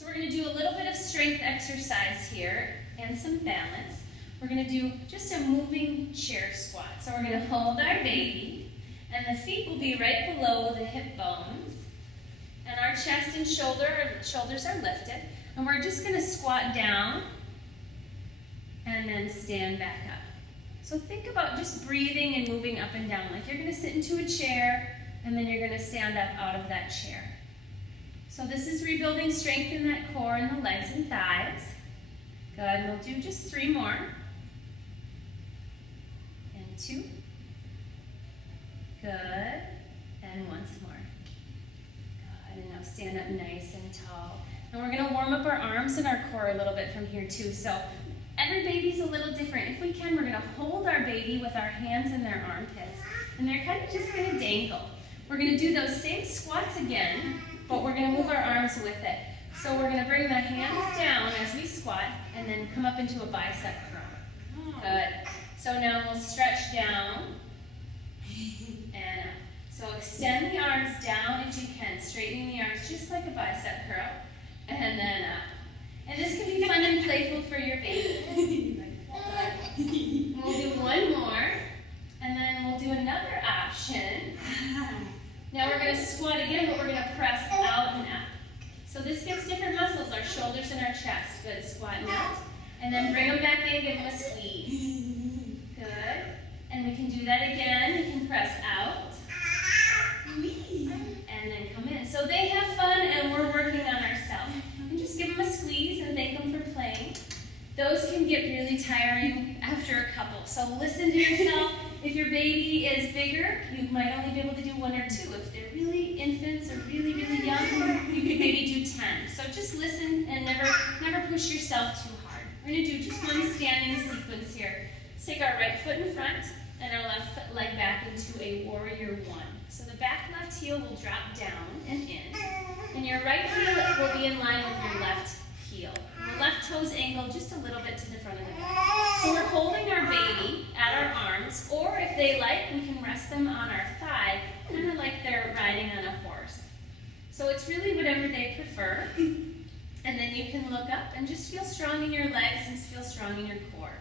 So we're going to do a little bit of strength exercise here and some balance. We're going to do just a moving chair squat. So we're going to hold our baby, and the feet will be right below the hip bones. And our chest and shoulders are lifted. And we're just going to squat down and then stand back up. So think about just breathing and moving up and down. Like you're going to sit into a chair, and then you're going to stand up out of that chair. So this is rebuilding strength in that core and the legs and thighs. Good. We'll do just 3 more. And 2. Good. And once more. Good. And now stand up nice and tall. And we're going to warm up our arms and our core a little bit from here too. So every baby's a little different. If we can, we're going to hold our baby with our hands in their armpits. And they're kind of just going to dangle. We're going to do those same squats again, but we're going to move our arms with it. So we're going to bring the hands down as we squat and then come up into a bicep curl. Good. So now we'll stretch down and up. So extend the arms down if you can, straightening the arms just like a bicep curl, and then up. And this can be fun and playful for your baby. We'll do one more, and then we'll do another option. Now we're going to squat again, but we're going to press out and up. So this gets different muscles, our shoulders and our chest. Good, squat and out. And then bring them back in, give them a squeeze. Good. And we can do that again. You can press out. And then come in. So they have fun, and we're working on ourselves. And just give them a squeeze and thank them for playing. Those can get really tiring after a couple. So listen to yourself. If your baby is bigger, you might only be able to do 1 or 2. If they're really infants or really, really young, you could maybe do 10. So just listen and never push yourself too hard. We're going to do just one standing sequence here. Let's take our right foot in front and our left leg back into a warrior 1. So the back left heel will drop down and in. And your right heel will be in line with your left heel. And the left toes angle just a little bit to the front of the back. So we're holding our baby at our arms, or if they like, we can rest them on our thigh, kind of like they're riding on a horse. So it's really whatever they prefer. And then you can look up and just feel strong in your legs and feel strong in your core.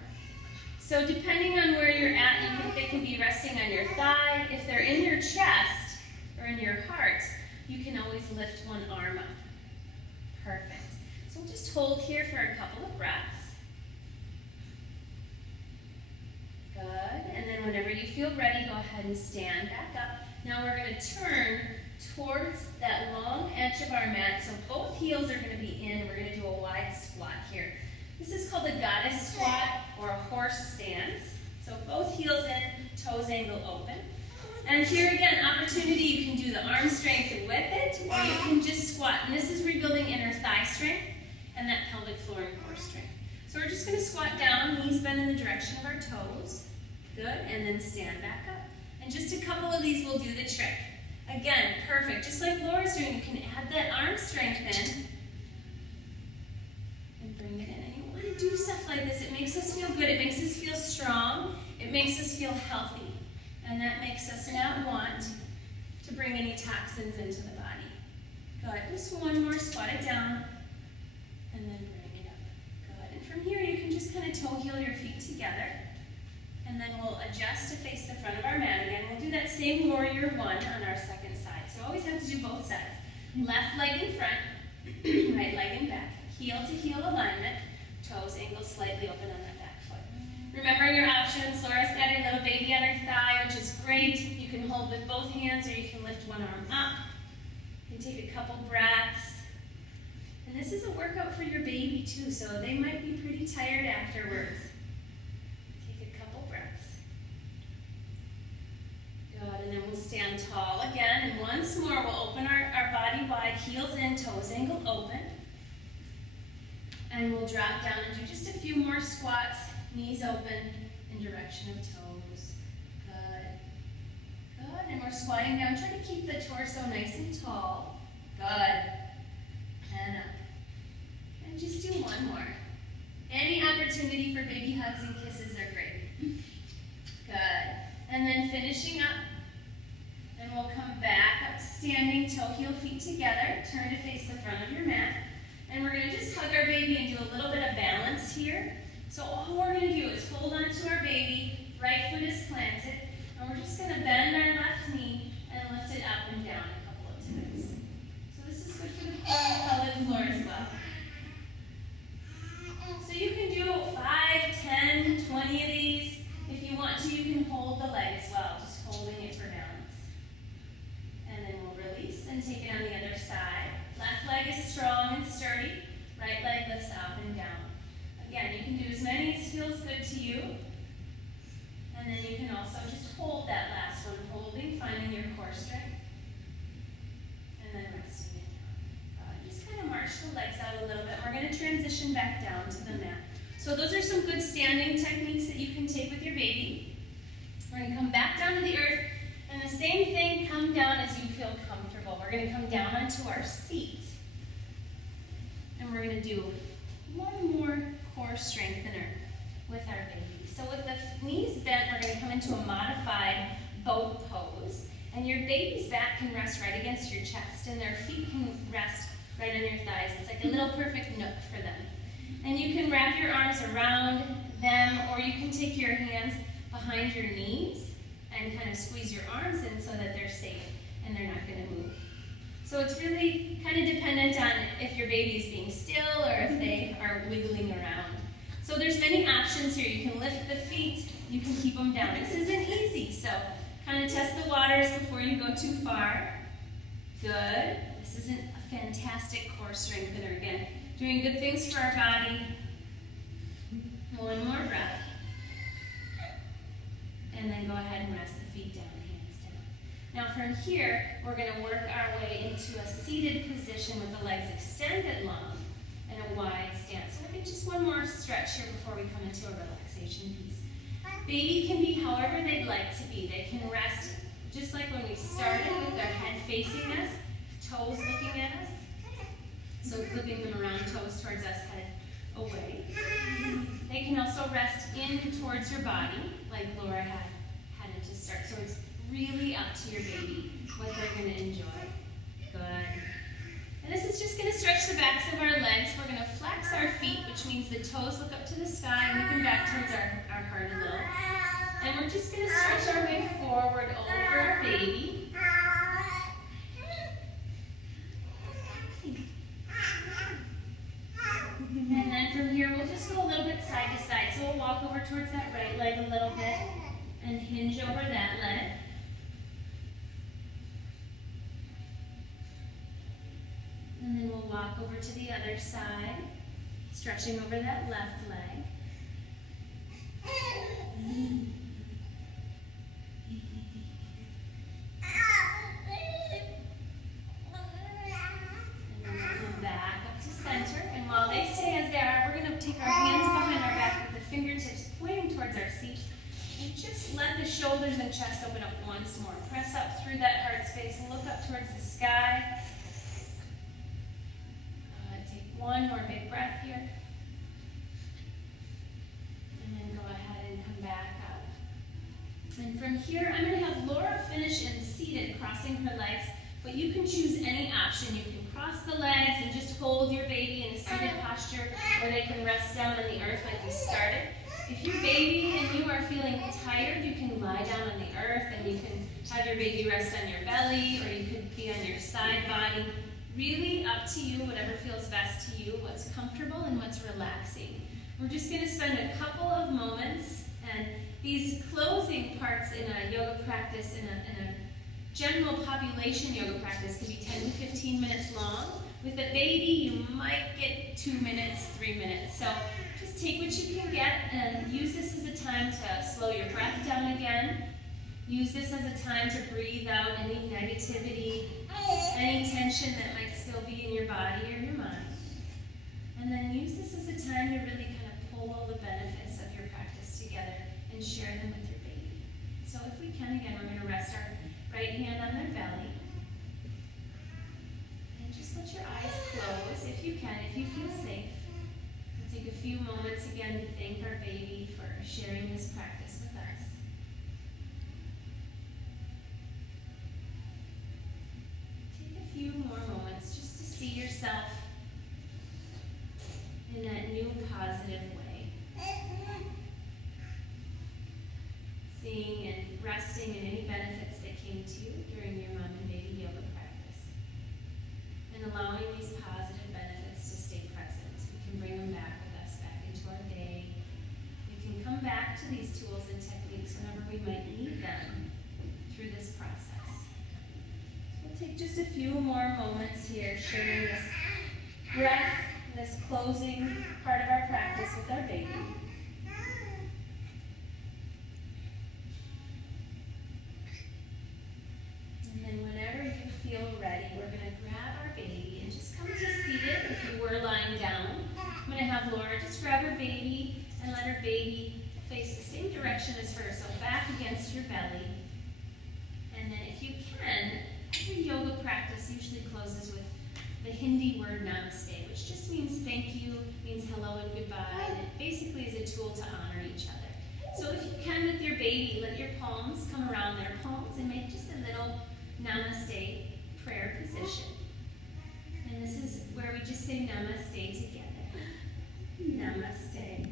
So depending on where you're at, they can be resting on your thigh. If they're in your chest or in your heart, you can always lift one arm up. Perfect. So we'll just hold here for a couple of breaths. Good. And then whenever you feel ready, go ahead and stand back up. Now we're going to turn towards that long edge of our mat. So both heels are going to be in. We're going to do a wide squat here. This is called a goddess squat or a horse stance. So both heels in, toes angle open. And here again, opportunity, you can do the arm strength with it, or you can just squat. And this is rebuilding inner thigh strength and that pelvic floor and core strength. So we're just going to squat down, knees bend in the direction of our toes. Good, and then stand back up. And just a couple of these will do the trick. Again, perfect. Just like Laura's doing, you can add that arm strength in and bring it in. And you want to do stuff like this. It makes us feel good. It makes us feel strong. It makes us feel healthy. And that makes us not want to bring any toxins into the body. Good. Just one more. Squat it down. And then bring it up. Good. And from here, you can just kind of toe heel your feet together. And then we'll adjust to face the front of our mat again. We'll do that same warrior 1 on our second side. So always have to do both sides. Left leg in front, right leg in back. Heel to heel alignment. Toes angle slightly open on that back foot. Remember your options. Laura's got her little baby on her thigh, which is great. You can hold with both hands or you can lift one arm up. You can take a couple breaths. And this is a workout for your baby too, so they might be pretty tired afterwards. Good, and then we'll stand tall again, and once more we'll open our body wide, heels in, toes angle open. And we'll drop down and do just a few more squats, knees open in direction of toes. Good. Good, and we're squatting down, try to keep the torso nice and tall. Good. And up. And just do one more. Any opportunity for baby hugs and kisses are great. Good. And then finishing up, and we'll come back up to standing, toe heel feet together, turn to face the front of your mat. And we're going to just hug our baby and do a little bit of balance here. So all we're going to do is hold on to our baby, right foot is planted, and we're just going to bend our left knee and lift it up and down a couple of times. So this is good for the pelvic floor as well. So you can do 5, 10, 20 of these. If you want to, you can hold the leg as well, just holding it for balance. And then we'll release and take it on the other side. Left leg is strong and sturdy. Right leg lifts up and down. Again, you can do as many as feels good to you. And then you can also just hold that last one, holding, finding your core strength. And then resting it down. Just kind of march the legs out a little bit. We're going to transition back down to the mat. So those are some good standing techniques that you can take with your baby. We're going to come back down to the earth. And the same thing, come down as you feel comfortable. We're going to come down onto our seat. And we're going to do one more core strengthener with our baby. So with the knees bent, we're going to come into a modified boat pose. And your baby's back can rest right against your chest, and their feet can rest right on your thighs. It's like a little perfect nook for them. And you can wrap your arms around them, or you can take your hands behind your knees and kind of squeeze your arms in so that they're safe and they're not going to move. So it's really kind of dependent on if your baby is being still or if they are wiggling around. So there's many options here. You can lift the feet, you can keep them down. This isn't easy, so kind of test the waters before you go too far. Good. This isn't a fantastic core strengthener again. Doing good things for our body. One more breath. And then go ahead and rest the feet down, hands down. Now from here, we're going to work our way into a seated position with the legs extended long and a wide stance. So maybe just one more stretch here before we come into a relaxation piece. Baby can be however they'd like to be. They can rest just like when we started with their head facing us, toes looking at us. So flipping them around, toes towards us, head away. They can also rest in towards your body, like Laura had it to start. So it's really up to your baby what they're going to enjoy. Good. And this is just going to stretch the backs of our legs. We're going to flex our feet, which means the toes look up to the sky and looking back towards our heart a little. And we're just going to stretch our way forward over our baby. And then from here, we'll just go a little bit side to side. So we'll walk over towards that right leg a little bit and hinge over that leg. And then we'll walk over to the other side, stretching over that left leg. Shoulders and chest open up once more. Press up through that heart space and look up towards the sky. Take one more big breath here. And then go ahead and come back up. And from here, I'm going to have Laura finish in seated, crossing her legs. But you can choose any option. You can cross the legs and just hold your baby in a seated posture where they can rest down on the earth like we started. If your baby and you are feeling tired, you can lie down on the earth and you can have your baby rest on your belly, or you could be on your side body. Really up to you, whatever feels best to you, what's comfortable and what's relaxing. We're just going to spend a couple of moments, and these closing parts in a yoga practice, in a general population yoga practice, can be 10 to 15 minutes long. With a baby, you might get 2 minutes, 3 minutes. So just take what you can get and use this as a time to slow your breath down again. Use this as a time to breathe out any negativity, any tension that might still be in your body or your mind. And then use this as a time to really kind of pull all the benefits of your practice together and share them with your baby. So if we can, again, we're going to rest our right hand on their belly. And just let your eyes close if you can, if you feel safe. We'll take a few moments again to thank our baby for sharing this practice with us. Take a few more moments just to see yourself resting in any benefits that came to you during your mom and baby yoga practice. And allowing these positive benefits to stay present. We can bring them back with us back into our day. We can come back to these tools and techniques whenever we might need them through this process. We'll take just a few more moments here sharing this breath, this closing part of our practice with our baby. And then whenever you feel ready, we're going to grab our baby and just come to seated if you were lying down. I'm going to have Laura just grab her baby and let her baby face the same direction as her, so back against your belly. And then if you can, every yoga practice usually closes with the Hindi word namaste, which just means thank you, means hello and goodbye, and it basically is a tool to honor each other. So if you can with your baby, let your palms come around their palms and make just a little namaste prayer position. And this is where we just say namaste together. Namaste.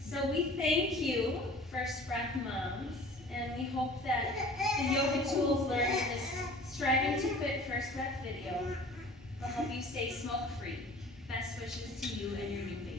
So we thank you, First Breath Moms, and we hope that the yoga tools learned in this Striving to Quit First Breath video will help you stay smoke-free. Best wishes to you and your new baby.